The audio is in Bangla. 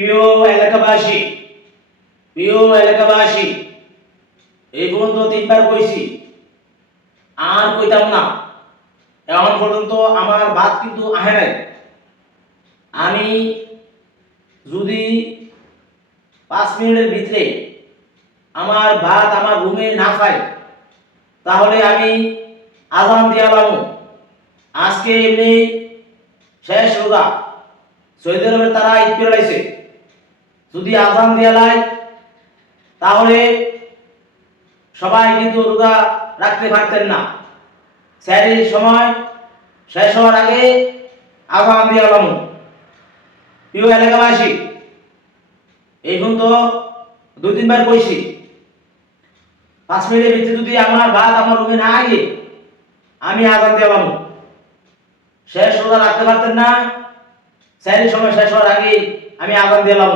প্রিয় এলাকাবাসী, প্রিয় এলাকাবাসী, এই পর্যন্ত তিনবার কইছি, আর কইতাম না। এখন পর্যন্ত আমার ভাত কিন্তু আহে নাই। আমি যদি 5 মিনিটের ভিতরে আমার ভাত আমার রুমে না পাই, তাহলে আমি আজান দিয়ালাম। আজকে এমনি শেষ রোজা, সৌদি আরবের তারা ঈদ করে লাইছে। যদি আজান দিয়ালাই তাহলে সবাই কিন্তু রোজা রাখতে পারতেন না। সেহরির সময় শেষ হওয়ার আগে আজান দিয়ালাম। প্রিয় এলাকাবাসী, এই পর্যন্ত 2-3বার কইছি, 5 মিনিটের ভিতরে যদি আমার ভাত আমার রুমে না আগে আমি আজান দিয়ালাম। শেষ রোজা রাখতে পারতেন না, সেহরির সময় শেষ হওয়ার আগে আমি আজান দিয়ালাম।